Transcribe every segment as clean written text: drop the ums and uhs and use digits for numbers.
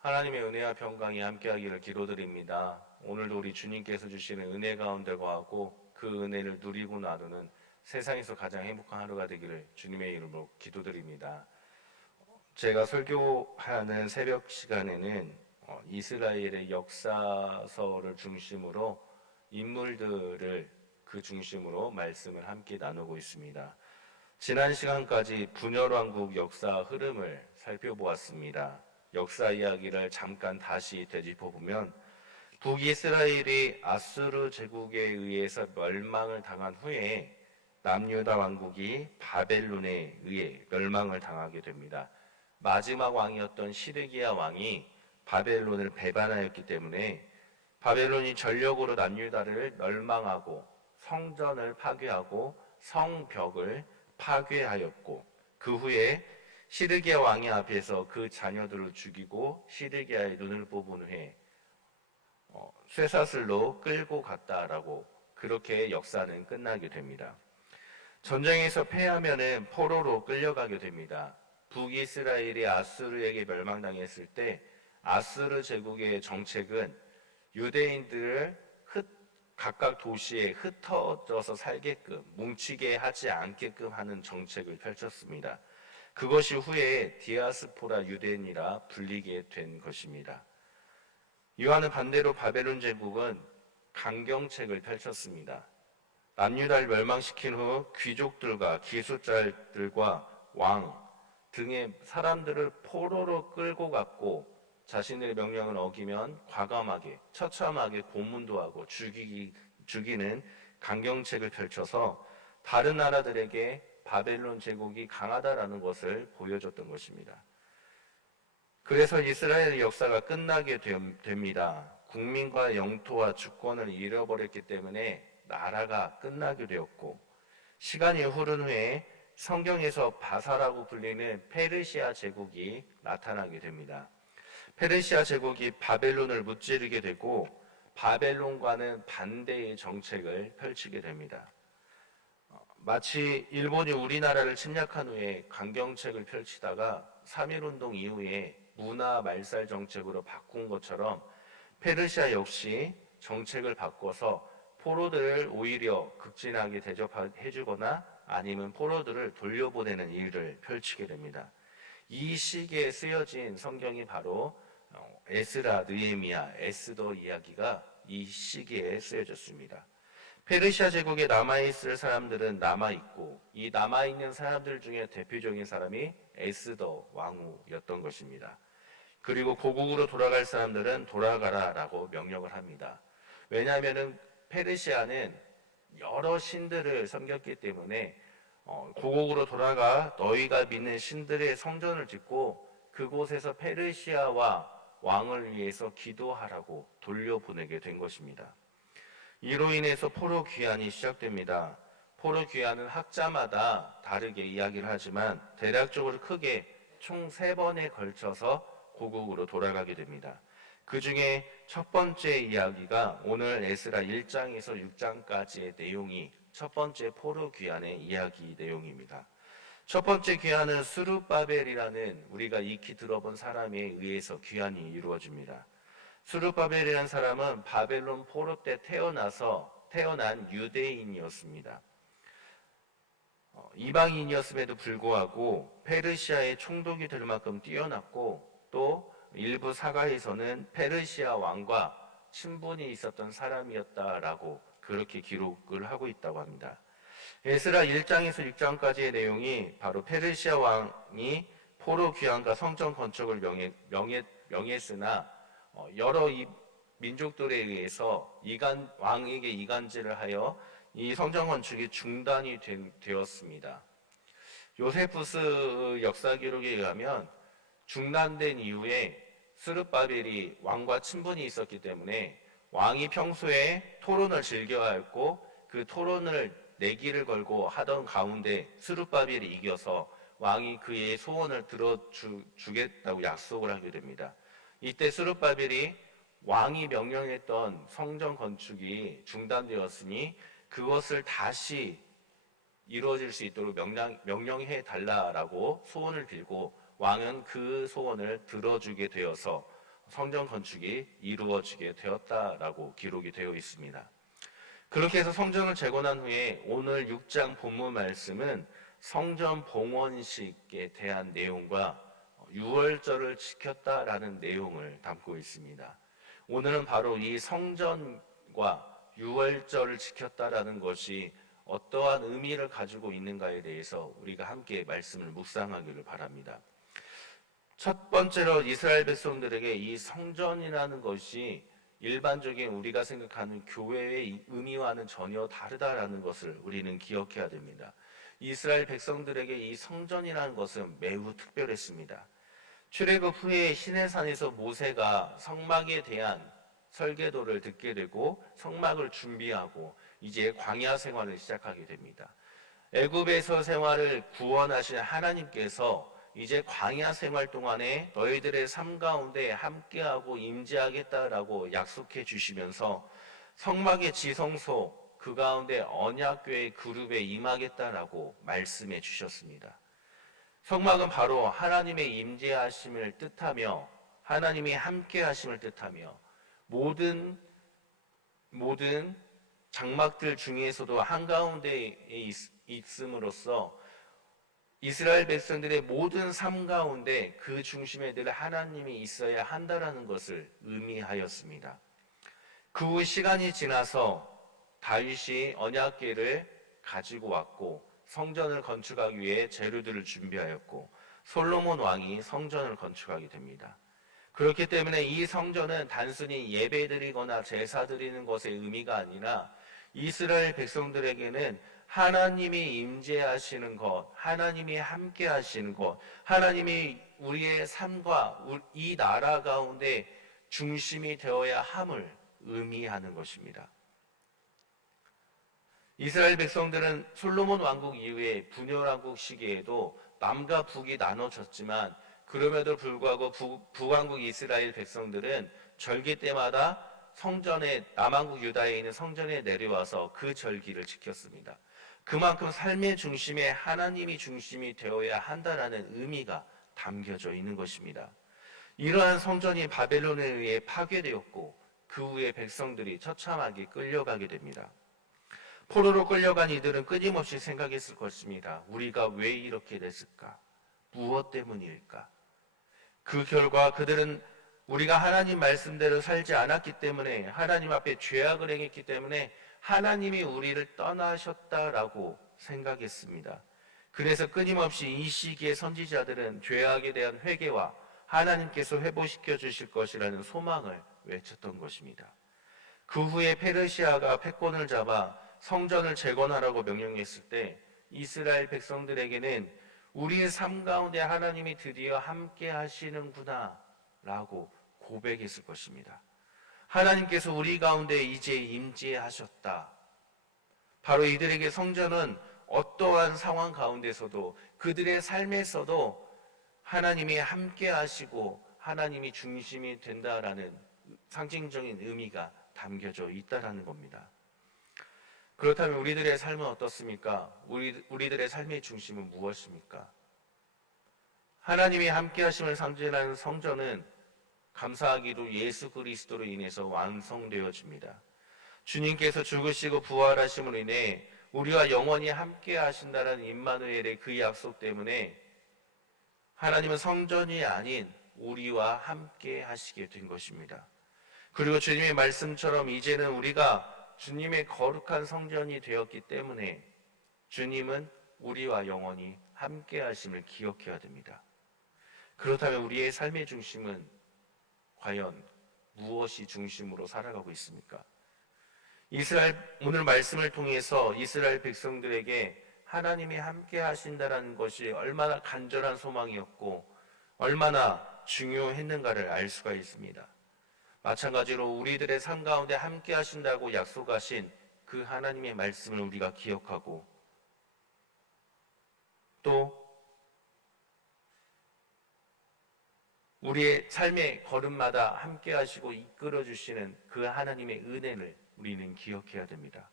하나님의 은혜와 평강이 함께하기를 기도드립니다. 오늘도 우리 주님께서 주시는 은혜 가운데 거하고 그 은혜를 누리고 나누는 세상에서 가장 행복한 하루가 되기를 주님의 이름으로 기도드립니다. 제가 설교하는 새벽 시간에는 이스라엘의 역사서를 중심으로 인물들을 그 중심으로 말씀을 함께 나누고 있습니다. 지난 시간까지 분열왕국 역사 흐름을 살펴보았습니다. 역사 이야기를 잠깐 다시 되짚어보면 북이스라엘이 아수르 제국에 의해서 멸망을 당한 후에 남유다 왕국이 바벨론에 의해 멸망을 당하게 됩니다. 마지막 왕이었던 시드기야 왕이 바벨론을 배반하였기 때문에 바벨론이 전력으로 남유다를 멸망하고 성전을 파괴하고 성벽을 파괴하였고 그 후에 시드기야 왕의 앞에서 그 자녀들을 죽이고 시드기야의 눈을 뽑은 후에 쇠사슬로 끌고 갔다라고 그렇게 역사는 끝나게 됩니다. 전쟁에서 패하면은 포로로 끌려가게 됩니다. 북이스라엘이 아수르에게 멸망당했을 때 아수르 제국의 정책은 유대인들을 각각 도시에 흩어져서 살게끔 뭉치게 하지 않게끔 하는 정책을 펼쳤습니다. 그것이 후에 디아스포라 유대인이라 불리게 된 것입니다. 이와는 반대로 바벨론 제국은 강경책을 펼쳤습니다. 남유다를 멸망시킨 후 귀족들과 기술자들과 왕 등의 사람들을 포로로 끌고 갔고 자신들의 명령을 어기면 과감하게 처참하게 고문도 하고 죽이는 강경책을 펼쳐서 다른 나라들에게 바벨론 제국이 강하다라는 것을 보여줬던 것입니다. 그래서 이스라엘의 역사가 끝나게 됩니다. 국민과 영토와 주권을 잃어버렸기 때문에 나라가 끝나게 되었고 시간이 흐른 후에 성경에서 바사라고 불리는 페르시아 제국이 나타나게 됩니다. 페르시아 제국이 바벨론을 무찌르게 되고 바벨론과는 반대의 정책을 펼치게 됩니다. 마치 일본이 우리나라를 침략한 후에 강경책을 펼치다가 3.1운동 이후에 문화 말살 정책으로 바꾼 것처럼 페르시아 역시 정책을 바꿔서 포로들을 오히려 극진하게 대접해주거나 아니면 포로들을 돌려보내는 일을 펼치게 됩니다. 이 시기에 쓰여진 성경이 바로 에스라, 느헤미야, 에스더 이야기가 이 시기에 쓰여졌습니다. 페르시아 제국에 남아있을 사람들은 남아있고 이 남아있는 사람들 중에 대표적인 사람이 에스더 왕후였던 것입니다. 그리고 고국으로 돌아갈 사람들은 돌아가라라고 명령을 합니다. 왜냐하면 페르시아는 여러 신들을 섬겼기 때문에 고국으로 돌아가 너희가 믿는 신들의 성전을 짓고 그곳에서 페르시아와 왕을 위해서 기도하라고 돌려보내게 된 것입니다. 이로 인해서 포로 귀환이 시작됩니다. 포로 귀환은 학자마다 다르게 이야기를 하지만 대략적으로 크게 총 3번에 걸쳐서 고국으로 돌아가게 됩니다. 그 중에 첫 번째 이야기가 오늘 에스라 1장에서 6장까지의 내용이 첫 번째 포로 귀환의 이야기 내용입니다. 첫 번째 귀환은 스룹바벨이라는 우리가 익히 들어본 사람에 의해서 귀환이 이루어집니다. 스룹바벨이라는 사람은 바벨론 포로 때 태어난 유대인이었습니다. 이방인이었음에도 불구하고 페르시아의 총독이 될 만큼 뛰어났고 또 일부 사가에서는 페르시아 왕과 친분이 있었던 사람이었다라고 그렇게 기록을 하고 있다고 합니다. 에스라 1장에서 6장까지의 내용이 바로 페르시아 왕이 포로 귀환과 성전 건축을 명했으나 여러 민족들에 의해서 왕에게 이간질을 하여 이 성전 건축이 중단이 되었습니다. 요세푸스 역사 기록에 의하면 중단된 이후에 스룹바벨이 왕과 친분이 있었기 때문에 왕이 평소에 토론을 즐겨하였고 그 토론을 내기를 걸고 하던 가운데 스룹바벨이 이겨서 왕이 그의 소원을 들어주겠다고 약속을 하게 됩니다. 이때 스룹바벨이 왕이 명령했던 성전 건축이 중단되었으니 그것을 다시 이루어질 수 있도록 명령해 달라라고 소원을 빌고 왕은 그 소원을 들어주게 되어서 성전 건축이 이루어지게 되었다라고 기록이 되어 있습니다. 그렇게 해서 성전을 재건한 후에 오늘 6장 본문 말씀은 성전 봉헌식에 대한 내용과 유월절을 지켰다라는 내용을 담고 있습니다. 오늘은 바로 이 성전과 유월절을 지켰다라는 것이 어떠한 의미를 가지고 있는가에 대해서 우리가 함께 말씀을 묵상하기를 바랍니다. 첫 번째로 이스라엘 백성들에게 이 성전이라는 것이 일반적인 우리가 생각하는 교회의 의미와는 전혀 다르다라는 것을 우리는 기억해야 됩니다. 이스라엘 백성들에게 이 성전이라는 것은 매우 특별했습니다. 출애굽 후에 시내산에서 모세가 성막에 대한 설계도를 듣게 되고 성막을 준비하고 이제 광야 생활을 시작하게 됩니다. 애굽에서 생활을 구원하신 하나님께서 이제 광야 생활 동안에 너희들의 삶 가운데 함께하고 임재하겠다라고 약속해 주시면서 성막의 지성소 그 가운데 언약궤의 그룹에 임하겠다라고 말씀해 주셨습니다. 성막은 바로 하나님의 임재하심을 뜻하며 하나님이 함께하심을 뜻하며 모든 장막들 중에서도 한가운데에 있음으로써 이스라엘 백성들의 모든 삶 가운데 그 중심에 늘 하나님이 있어야 한다라는 것을 의미하였습니다. 그 후 시간이 지나서 다윗이 언약궤를 가지고 왔고 성전을 건축하기 위해 재료들을 준비하였고 솔로몬 왕이 성전을 건축하게 됩니다. 그렇기 때문에 이 성전은 단순히 예배드리거나 제사 드리는 것의 의미가 아니라 이스라엘 백성들에게는 하나님이 임재하시는 것, 하나님이 함께 하시는 것, 하나님이 우리의 삶과 이 나라 가운데 중심이 되어야 함을 의미하는 것입니다. 이스라엘 백성들은 솔로몬 왕국 이후에 분열왕국 시기에도 남과 북이 나눠졌지만 그럼에도 불구하고 북왕국 이스라엘 백성들은 절기 때마다 성전에 남왕국 유다에 있는 성전에 내려와서 그 절기를 지켰습니다. 그만큼 삶의 중심에 하나님이 중심이 되어야 한다라는 의미가 담겨져 있는 것입니다. 이러한 성전이 바벨론에 의해 파괴되었고 그 후에 백성들이 처참하게 끌려가게 됩니다. 포로로 끌려간 이들은 끊임없이 생각했을 것입니다. 우리가 왜 이렇게 됐을까? 무엇 때문일까? 그 결과 그들은 우리가 하나님 말씀대로 살지 않았기 때문에 하나님 앞에 죄악을 행했기 때문에 하나님이 우리를 떠나셨다라고 생각했습니다. 그래서 끊임없이 이 시기에 선지자들은 죄악에 대한 회개와 하나님께서 회복시켜 주실 것이라는 소망을 외쳤던 것입니다. 그 후에 페르시아가 패권을 잡아 성전을 재건하라고 명령했을 때 이스라엘 백성들에게는 우리의 삶 가운데 하나님이 드디어 함께 하시는구나 라고 고백했을 것입니다. 하나님께서 우리 가운데 이제 임재하셨다. 바로 이들에게 성전은 어떠한 상황 가운데서도 그들의 삶에서도 하나님이 함께 하시고 하나님이 중심이 된다라는 상징적인 의미가 담겨져 있다라는 겁니다. 그렇다면 우리들의 삶은 어떻습니까? 우리들의 삶의 중심은 무엇입니까? 하나님이 함께 하심을 상징하는 성전은 감사하기로 예수 그리스도로 인해서 완성되어집니다. 주님께서 죽으시고 부활하심으로 인해 우리와 영원히 함께 하신다는 임마누엘의 그 약속 때문에 하나님은 성전이 아닌 우리와 함께 하시게 된 것입니다. 그리고 주님의 말씀처럼 이제는 우리가 주님의 거룩한 성전이 되었기 때문에 주님은 우리와 영원히 함께 하심을 기억해야 됩니다. 그렇다면 우리의 삶의 중심은 과연 무엇이 중심으로 살아가고 있습니까? 오늘 말씀을 통해서 이스라엘 백성들에게 하나님이 함께 하신다는 것이 얼마나 간절한 소망이었고 얼마나 중요했는가를 알 수가 있습니다. 마찬가지로 우리들의 삶 가운데 함께 하신다고 약속하신 그 하나님의 말씀을 우리가 기억하고 또 우리의 삶의 걸음마다 함께 하시고 이끌어 주시는 그 하나님의 은혜를 우리는 기억해야 됩니다.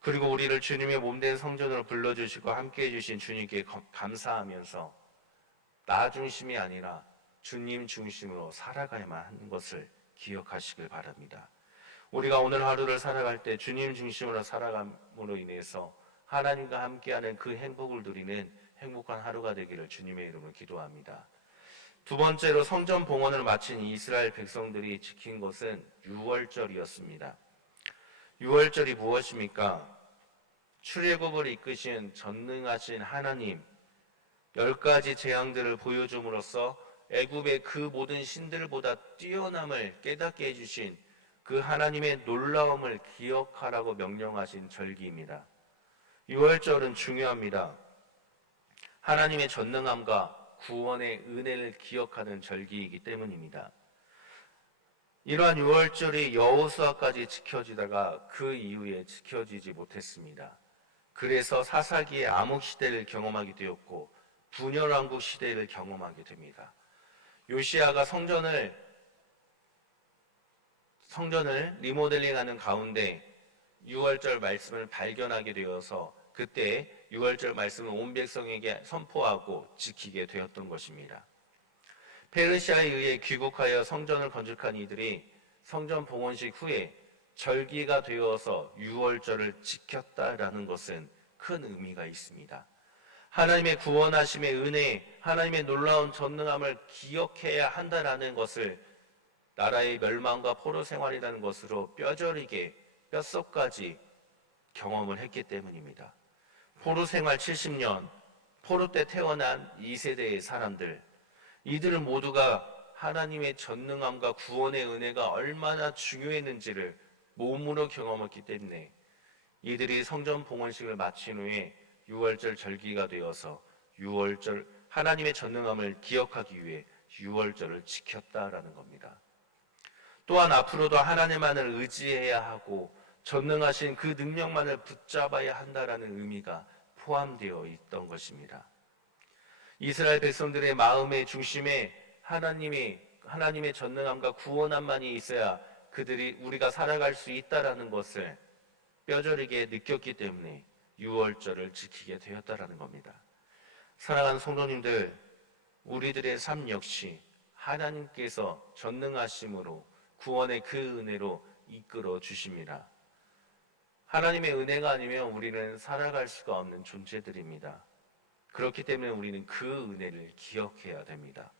그리고 우리를 주님의 몸된 성전으로 불러주시고 함께 해주신 주님께 감사하면서 나 중심이 아니라 주님 중심으로 살아가야만 하는 것을 기억하시길 바랍니다. 우리가 오늘 하루를 살아갈 때 주님 중심으로 살아감으로 인해서 하나님과 함께하는 그 행복을 누리는 행복한 하루가 되기를 주님의 이름으로 기도합니다. 두 번째로 성전 봉헌을 마친 이스라엘 백성들이 지킨 것은 유월절이었습니다. 유월절이 무엇입니까? 출애굽을 이끄신 전능하신 하나님, 10가지 재앙들을 보여줌으로써 애굽의 그 모든 신들보다 뛰어남을 깨닫게 해주신 그 하나님의 놀라움을 기억하라고 명령하신 절기입니다. 유월절은 중요합니다. 하나님의 전능함과 구원의 은혜를 기억하는 절기이기 때문입니다. 이러한 유월절이 여호수아까지 지켜지다가 그 이후에 지켜지지 못했습니다. 그래서 사사기의 암흑 시대를 경험하게 되었고 분열왕국 시대를 경험하게 됩니다. 요시야가 성전을 리모델링하는 가운데 유월절 말씀을 발견하게 되어서 그때 유월절 말씀을 온 백성에게 선포하고 지키게 되었던 것입니다. 페르시아에 의해 귀국하여 성전을 건축한 이들이 성전 봉헌식 후에 절기가 되어서 유월절을 지켰다라는 것은 큰 의미가 있습니다. 하나님의 구원하심의 은혜, 하나님의 놀라운 전능함을 기억해야 한다라는 것을 나라의 멸망과 포로 생활이라는 것으로 뼈저리게 뼛속까지 경험을 했기 때문입니다. 포로 생활 70년, 포로 때 태어난 2세대의 사람들, 이들은 모두가 하나님의 전능함과 구원의 은혜가 얼마나 중요했는지를 몸으로 경험했기 때문에 이들이 성전 봉헌식을 마친 후에 유월절 절기가 되어서 유월절 하나님의 전능함을 기억하기 위해 유월절을 지켰다라는 겁니다. 또한 앞으로도 하나님만을 의지해야 하고 전능하신 그 능력만을 붙잡아야 한다라는 의미가 포함되어 있던 것입니다. 이스라엘 백성들의 마음의 중심에 하나님의 전능함과 구원함만이 있어야 우리가 살아갈 수 있다라는 것을 뼈저리게 느꼈기 때문에 유월절을 지키게 되었다라는 겁니다. 사랑하는 성도님들, 우리들의 삶 역시 하나님께서 전능하심으로 구원의 그 은혜로 이끌어 주십니다. 하나님의 은혜가 아니면 우리는 살아갈 수가 없는 존재들입니다. 그렇기 때문에 우리는 그 은혜를 기억해야 됩니다.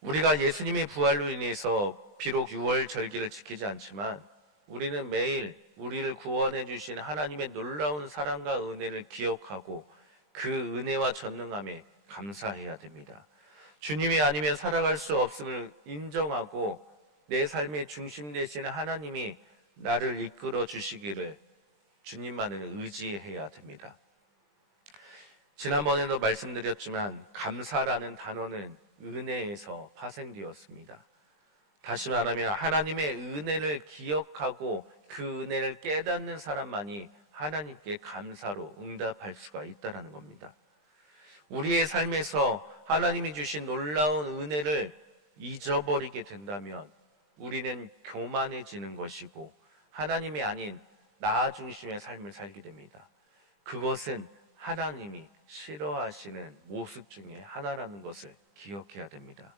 우리가 예수님의 부활로 인해서 비록 유월 절기를 지키지 않지만 우리는 매일 우리를 구원해 주신 하나님의 놀라운 사랑과 은혜를 기억하고 그 은혜와 전능함에 감사해야 됩니다. 주님이 아니면 살아갈 수 없음을 인정하고 내 삶의 중심 되시는 하나님이 나를 이끌어 주시기를 주님만을 의지해야 됩니다. 지난번에도 말씀드렸지만 감사라는 단어는 은혜에서 파생되었습니다. 다시 말하면 하나님의 은혜를 기억하고 그 은혜를 깨닫는 사람만이 하나님께 감사로 응답할 수가 있다는 겁니다. 우리의 삶에서 하나님이 주신 놀라운 은혜를 잊어버리게 된다면 우리는 교만해지는 것이고 하나님이 아닌 나 중심의 삶을 살게 됩니다. 그것은 하나님이 싫어하시는 모습 중에 하나라는 것을 기억해야 됩니다.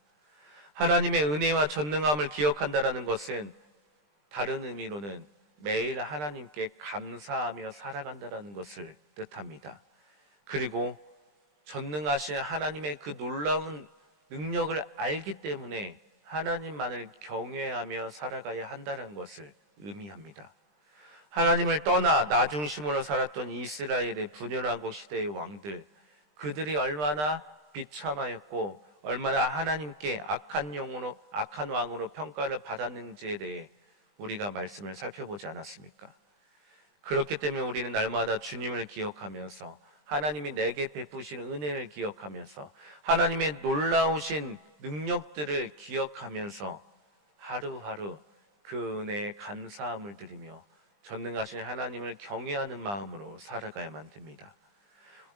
하나님의 은혜와 전능함을 기억한다는 것은 다른 의미로는 매일 하나님께 감사하며 살아간다는 것을 뜻합니다. 그리고 전능하신 하나님의 그 놀라운 능력을 알기 때문에 하나님만을 경외하며 살아가야 한다는 것을 의미합니다. 하나님을 떠나 나 중심으로 살았던 이스라엘의 분열왕국 시대의 왕들, 그들이 얼마나 비참하였고 얼마나 하나님께 악한 왕으로 평가를 받았는지에 대해 우리가 말씀을 살펴보지 않았습니까? 그렇기 때문에 우리는 날마다 주님을 기억하면서 하나님이 내게 베푸신 은혜를 기억하면서 하나님의 놀라우신 능력들을 기억하면서 하루하루 그 은혜에 감사함을 드리며 전능하신 하나님을 경외하는 마음으로 살아가야만 됩니다.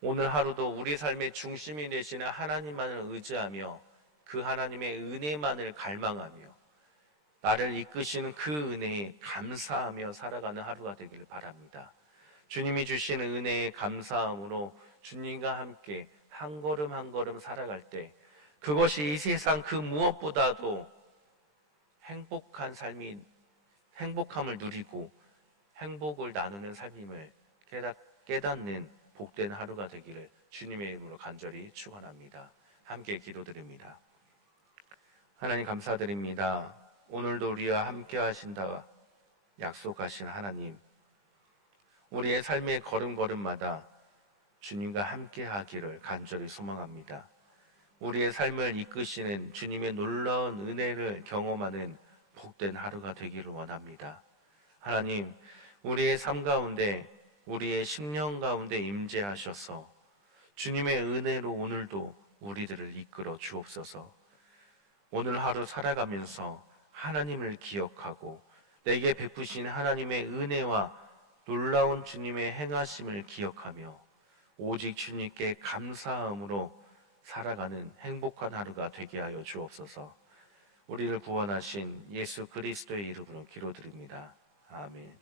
오늘 하루도 우리 삶의 중심이 되시는 하나님만을 의지하며 그 하나님의 은혜만을 갈망하며 나를 이끄시는 그 은혜에 감사하며 살아가는 하루가 되기를 바랍니다. 주님이 주시는 은혜에 감사함으로 주님과 함께 한 걸음 한 걸음 살아갈 때 그것이 이 세상 그 무엇보다도 행복한 삶이 행복함을 누리고 행복을 나누는 삶임을 깨닫는 복된 하루가 되기를 주님의 이름으로 간절히 축원합니다. 함께 기도드립니다. 하나님 감사드립니다. 오늘도 우리와 함께 하신다 약속하신 하나님, 우리의 삶의 걸음걸음마다 주님과 함께 하기를 간절히 소망합니다. 우리의 삶을 이끄시는 주님의 놀라운 은혜를 경험하는 복된 하루가 되기를 원합니다. 하나님, 우리의 삶 가운데, 우리의 심령 가운데 임재하셔서 주님의 은혜로 오늘도 우리들을 이끌어 주옵소서. 오늘 하루 살아가면서 하나님을 기억하고 내게 베푸신 하나님의 은혜와 놀라운 주님의 행하심을 기억하며 오직 주님께 감사함으로 살아가는 행복한 하루가 되게 하여 주옵소서. 우리를 구원하신 예수 그리스도의 이름으로 기도드립니다. 아멘.